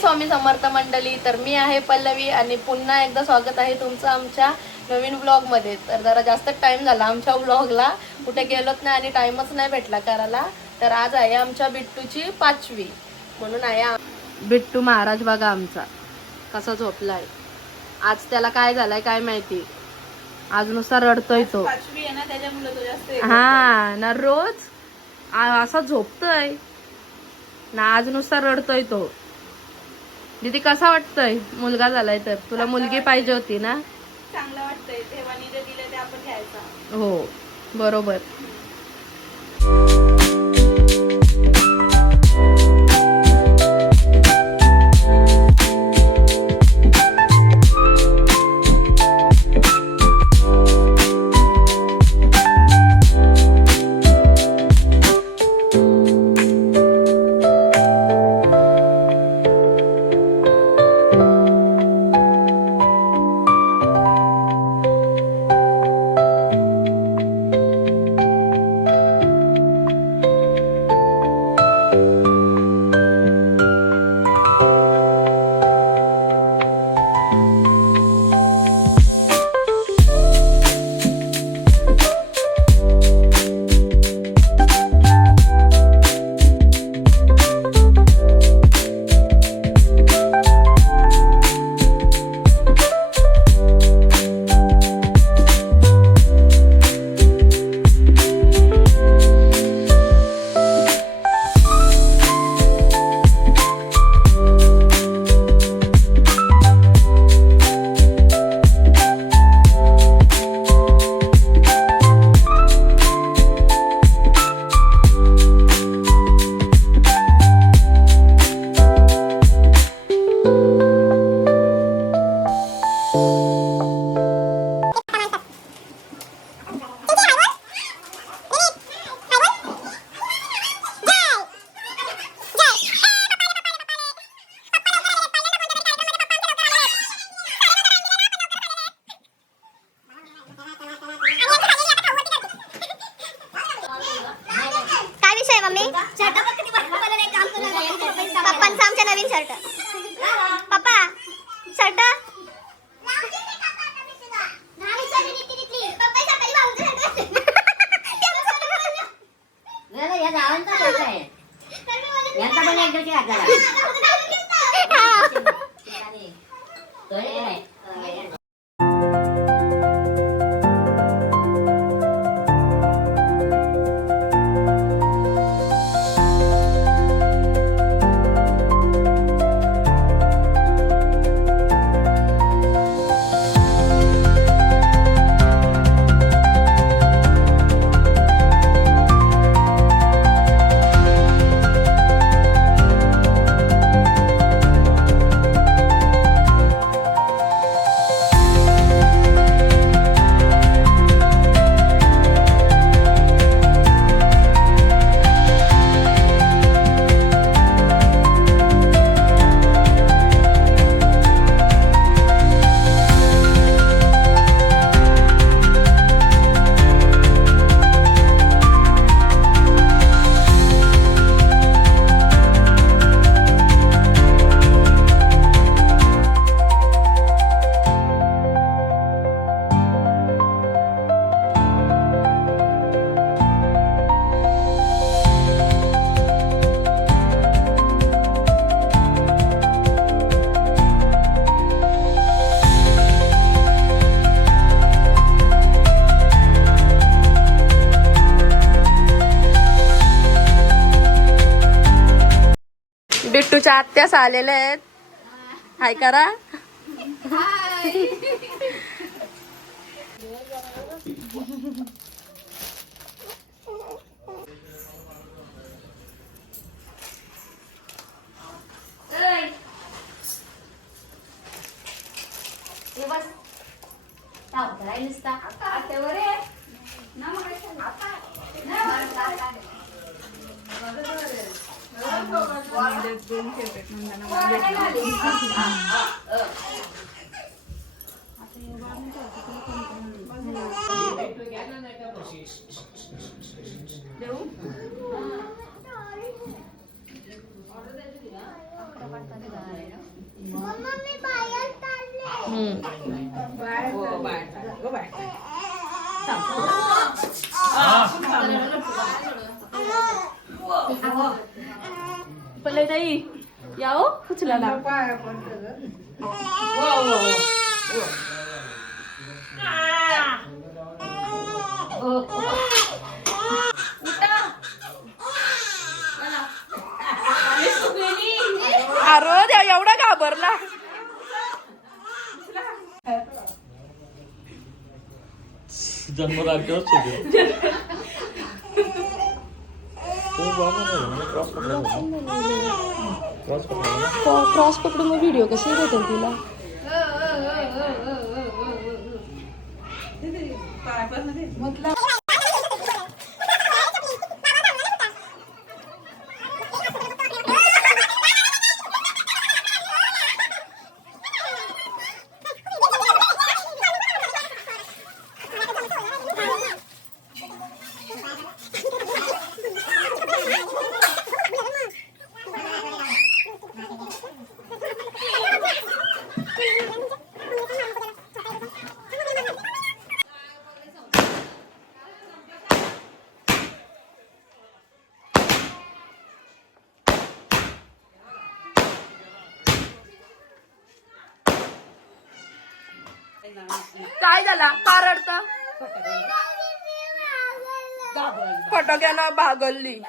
स्वामी समर्थ मंडळी. तर मी आहे पल्लवी आणि पुन्हा एकदा स्वागत आहे तुमचं आमच्या नवीन व्लॉगमध्ये. तर जरा जास्त टाइम झाला आमच्या व्लॉगला, कुठे गेलोच नाही आणि टाइमच नाही भेटला करायला. तर आज आहे आमच्या बिट्टूची 5वी म्हणून आहे. बिट्टू महाराज बघा आमचा कसा झोपलाय. आज त्याला काय झालंय काय माहिती, आज नुसार रडतोय तो. 5वी आहे ना त्याच्यामुळे तो जास्त हा ना, रोज असा झोपतोय ना, आज नुसार रडतोय तो. दीदी कसा वाटतोय मुलगा झालाय तर? तुला मुलगी पाहिजे होती ना? चांगलं वाटतंय, देवानी जे दिलं ते आपण घ्यायचं. हो बरोबर. पप्पांचा आमच्या नवीन शर्ट. पप्पा शर्ट बिट्टूच्या आत्यास आलेल्या आहेत. हाय करा. पल्लवी ताई या हो उचलायला. अरे देवा, एवढा घाबरला. क्रॉस पकडून व्हिडिओ कसे देतो तिला. काय झाला? का रडता? फटाक्यानं भागलली.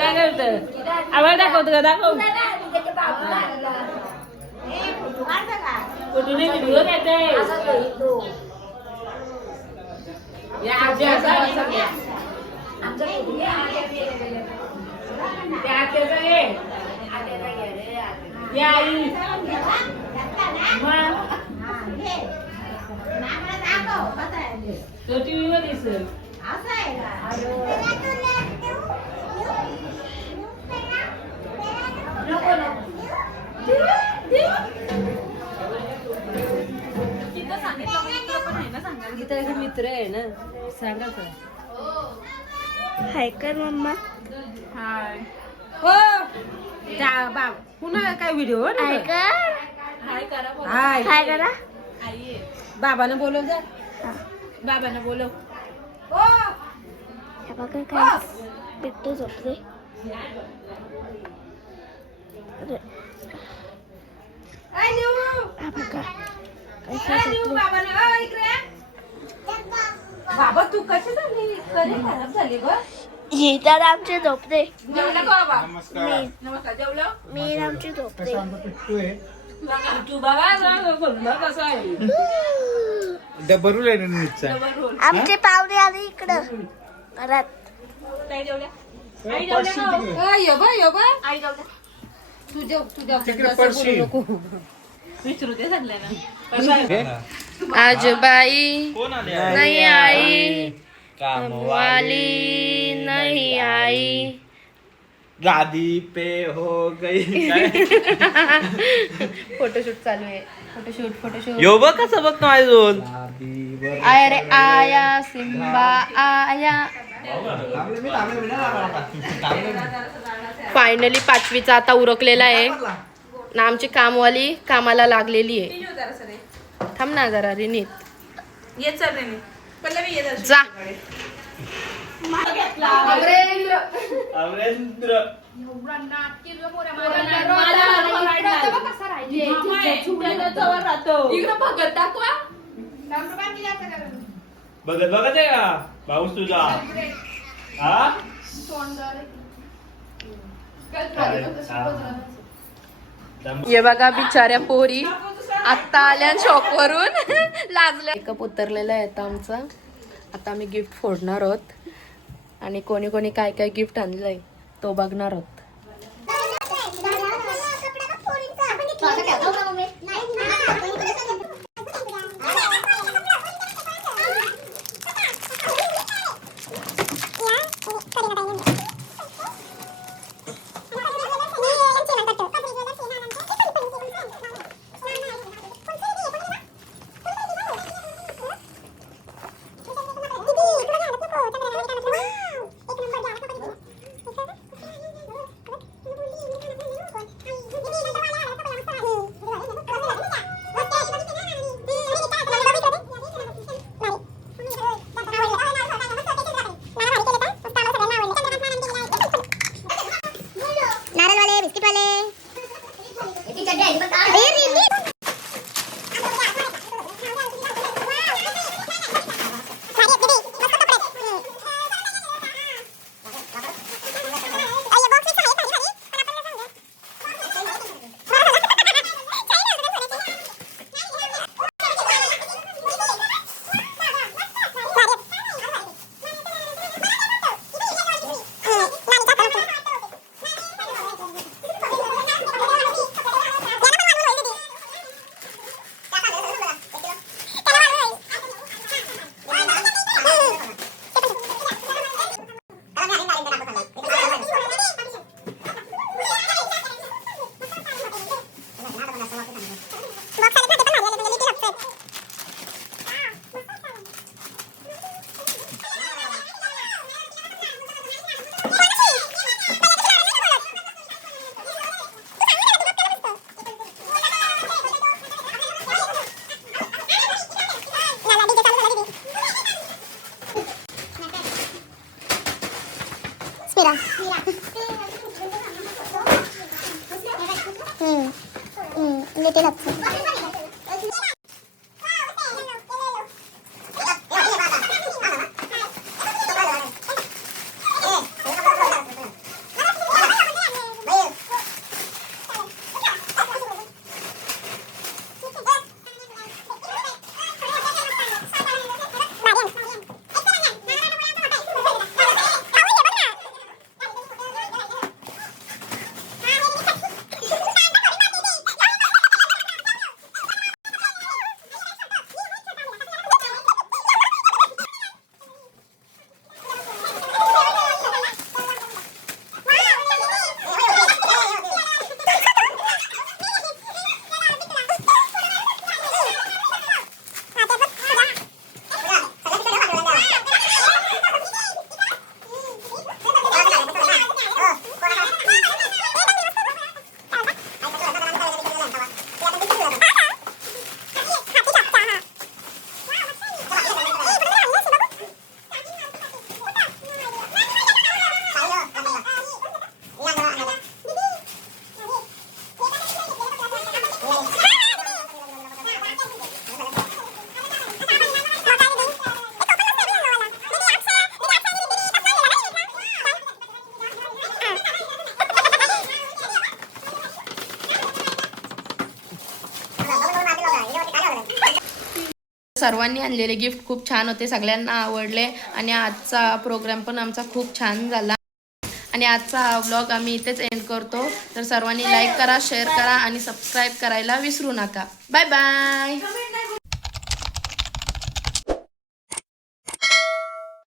काय करत आवाज दाखवतो का? दाखव कुठून व्हिडिओ घेते. तो टीव्ही वर दिसेल. मित्र आहे ना, सांगा का? हाय कर मम्मा. हाय हो बाब पुन्हा काय व्हिडिओ हाय कर. हाय करा. हाय करा. आई बाबांना बोलव जा. बाबांना बोलव. हे बघा काय बिट्टू झोपले. बाबा तू कशी झाली? खराब झाली ग. हे तर आमचे झोपते. जेवलं का बाबा? नमस्कार. जेवलं. मी आमची झोपते. तू बघा कसा आहे. डबरू नीटचा आमचे पाहुणे आले इकडं घरात. आई जेवल्या. आई जेवल्या. यो बा आई जेवल्या. तुझ्या विचारू ते सगळ्यांना. आजबाई नाही आई, कामवाली नाही आई, गादी पे हो गई. फोटोशूट चालू आहे. फोटोशूट. यो बघ कसं बघ अजून. आया रे आया सिम्बा आया. फायनली 5वीचा आता उरकलेला आहे ना. आमची कामवाली कामाला लागलेली आहे. थांब ना जरा रिनीत जा. बघत आहे का पाऊस तुझा? हा ये बघा बिचाऱ्या पोरी आत्ता आल्या शॉक वरून लाजल्या. मेकअप उतरलेला आहे आता आमचा. आता आम्ही गिफ्ट फोडणार आहोत आणि कोणी कोणी काय काय गिफ्ट आणलंय तो बघणार आहोत. नारळवाले बिस्किटवाले लिटिल सर्वांनी आणलेले गिफ्ट खूप छान होते, सगळ्यांना आवडले आणि आजचा प्रोग्राम पण आमचा खूप छान झाला. आणि आजचा हा व्लॉग आम्ही इथेच एंड करतो. तर सर्वांनी लाईक करा, शेअर करा आणि सबस्क्राईब करायला विसरू नका. Bye bye.